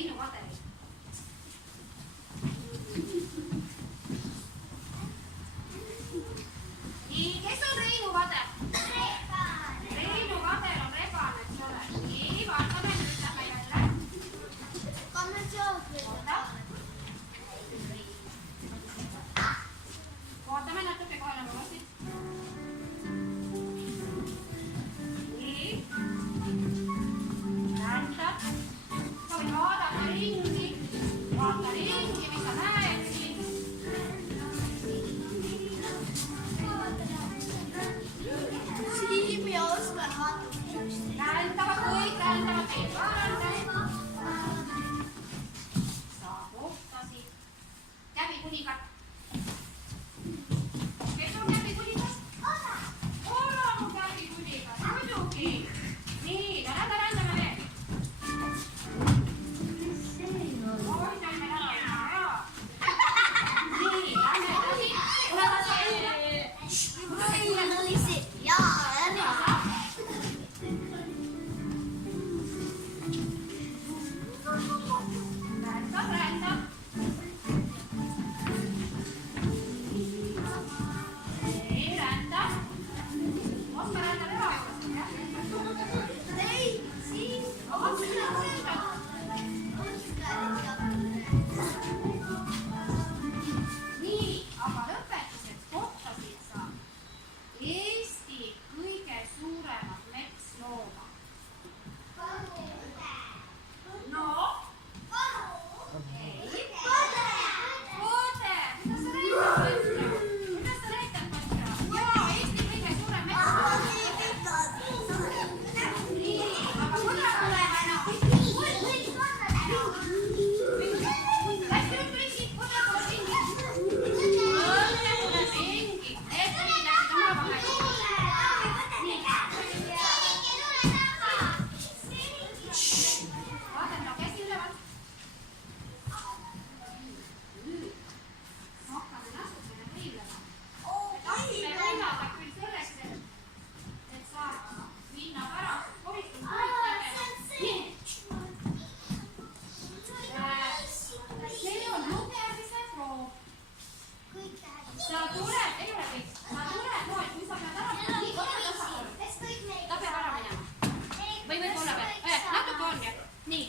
Reinu Madeli. Nii, kes on Reinu Vade? Reinu Vadel on rebane, eks ole. Nii, vaatame, nüüd lähe jälle. Vaatame natuke kohe nagu vassid. Nii. Näitab. Sa võid vaadata ringi. Vaata ringi, mis sa näed siin. Siim ja Oskar vaatavad. Rändavad kõik, rändavad veel varandad. Sa kohtasid. Käbi kuningat. Kes on Käbi kuningas? Ola on Käbi kuningas, muidugi. Nii, rändame veel. Oi, saime ära, jaa. Nii, lähme edasi. Tule edasi. Rein oli see. Jaa, Rändab. Nii, rändab. Oskar rändab ära juures, jah? Rein, Siim, Oskar. Nii, aga lõpetuseks kohtasid sa Eesti kõige suuremat metslooma. No? Ei. Koode. Kuidas sa näitad, Katja? Jaa, Eesti kõige suurem metsloom. Nii, aga kuna tuleb ära. Hästi nüüd ringi, kuna tuleb ringi. Tuleb ringi. Need tulid läksid omavahel. Nii. Vaadata käsi üleval. Hakkame natukene võimlema. Tahtsime võimlada küll selleks, et saaks minna pärast kovikut tegema. Nii. See on lugemise proov. Sa tuled, ei ole kõik. Sa tuled, loed, kui sa pead ära minema. Nii, võtame tasakaalu. Ta peab ära minema. Või võib-olla veel. Natuke on jah. Nii.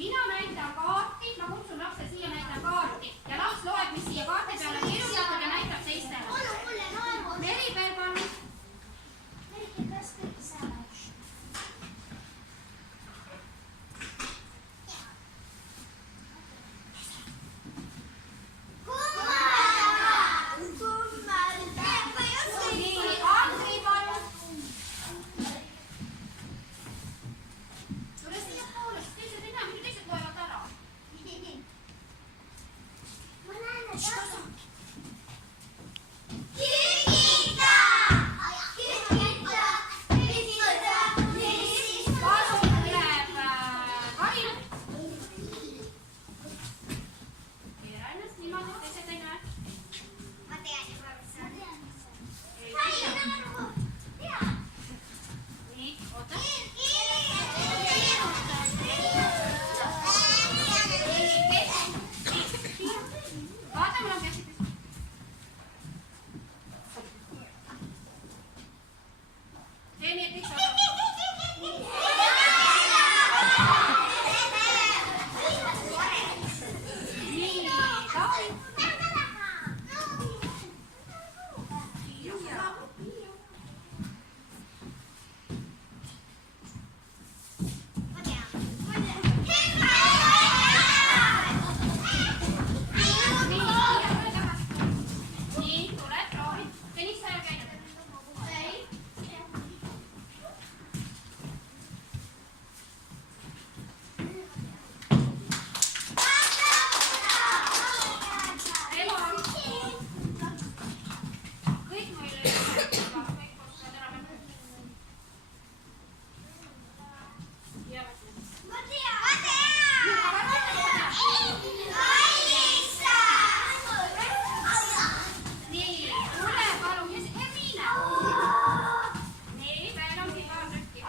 Mina näitan kaarti, ma kutsun lapse siia, näitan kaarti. Ja laps loeb, mis siia kaarti peale kirjutatud ja näitab teistele. Meri veel palun. Nii, Andri palun. Tule siia poole, sest teised ei näe, muidu teised loevad ära. Palun tuleb Karin. Keera ennast niimoodi, et teised ei näe. Nii, oota. Vaata, mul on käsi püsti. Tee nii, et kõik saavad. Nii, Tauri. Nii, tule, proovi. Tõnis, sa ei ole käinud? Ei. Elo. Kõik meil ei ole, aga kõik oskavad ära minna. Ja võtame. Nii, tule palun, Hermine. Nii, veel on siin paar tükki.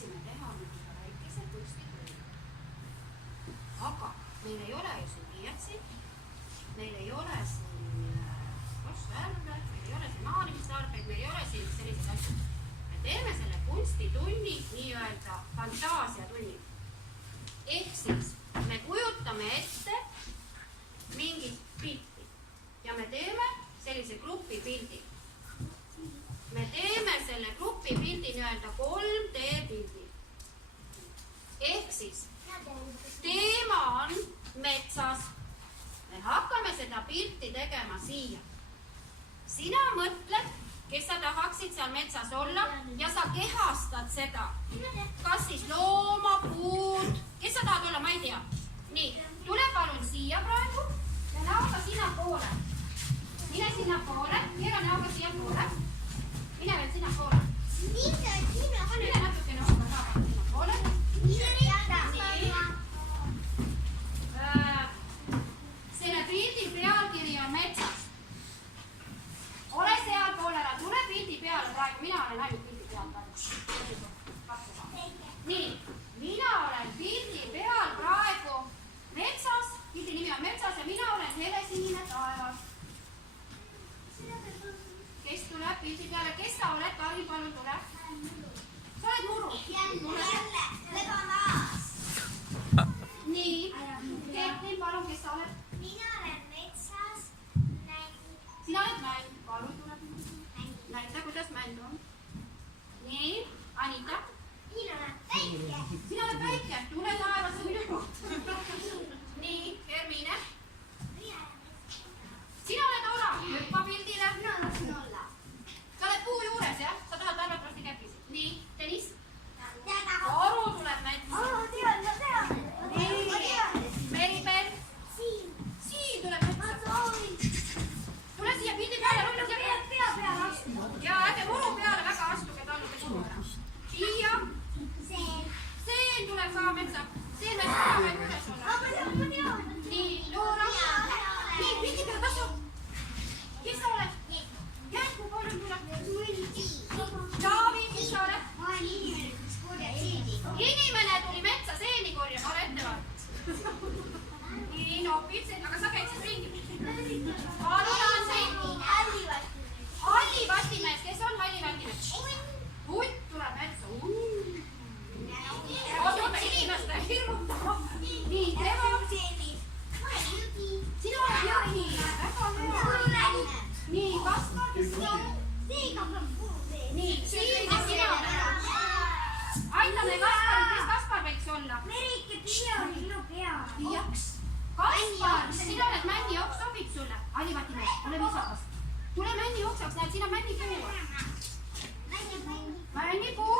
tahtsime teha mingi väikese kunstitulli. Aga meil ei ole ju siin pliiatsit, meil ei ole siin värve, meil ei ole siin maalimistarbeid, meil ei ole siin selliseid asju. Me teeme selle kunstitunni nii-öelda fantaasiatunni. Ehk siis me kujutame ette mingit pilti ja me teeme sellise grupipildi. Me teeme selle grupipildi nii-öelda 3D pildi. Ehk siis teema on metsas. Me hakkame seda pilti tegema siia. Sina mõtled, kes sa tahaksid seal metsas olla ja sa kehastad seda. Kas siis looma, puud, kes sa tahad olla, ma ei tea. Nii, tule palun siia praegu ja näoga sinnapoole. Mine sinnapoole, keera näoga siiapoole. Mine veel sinnapoole. Mine natuke näoga sinnapoole. Selle pildi pealkiri on metsas. Ole sealpool ära, tule pildi peale praegu, mina olen ainult pildi peal praegu. Nii, mina olen pildi peal praegu metsas, pildi nimi on metsas ja mina olen helesinine taevas. Kes tuleb pildi peale, kes sa oled, Karin, palun tule. Sa oled muru. Nii, Kertin, palun, kes sa oled? Mina olen metsas mänd. Sina oled mänd, palun tule. Näita, kuidas mänd on. Nii, Anita. Mina olen päike. Sina oled päike, tule taevas minu kohta. Nii, Hermine. Sina oled orav, hüppa pildile. Mina tahtsin olla. Sa oled puu juures, jah? Sa tahad arvatavasti käpisi. Nii, Tõnis. Aru tuleb metsa. tean, ma tean. Meribel. Siin tuleb metsa. Tule siia pildi peale. Pea peale astuda. Ja ärge muru peale väga astuge, talluge muru ära. Siia. Seen tuleb ka metsa. Seen võib väga juures olla. Nii, Loora. Nii, pildi peale tasu. Kes sa oled? Jätku, palun tule. Taavi, kes sa oled? Ma olen inimene, kes korjab seeni. Inimene tuli metsa seeni korjama, ole ettevaates. Nii, nopib seen, aga sa käid siis ringi. Palun seen. Hallivatimees, kes on hallivatimees? Hunt tuleb metsa. Oota, inimeste hirmutama. Nii, Tero. Sina oled jõgi. Väga hea. Nii, Kaspar, kes sina oled? Nii, Siim, kes sina oled? Aitame Kaspar, kes Kaspar võiks olla? Merike Piia on minu pea. Tiiaks. Kaspar, sina oled männijooks, sobib sulle? Hallivatimees, ole viisakas. Tule männijooksaks, näed, siin on männipuu. Männipuu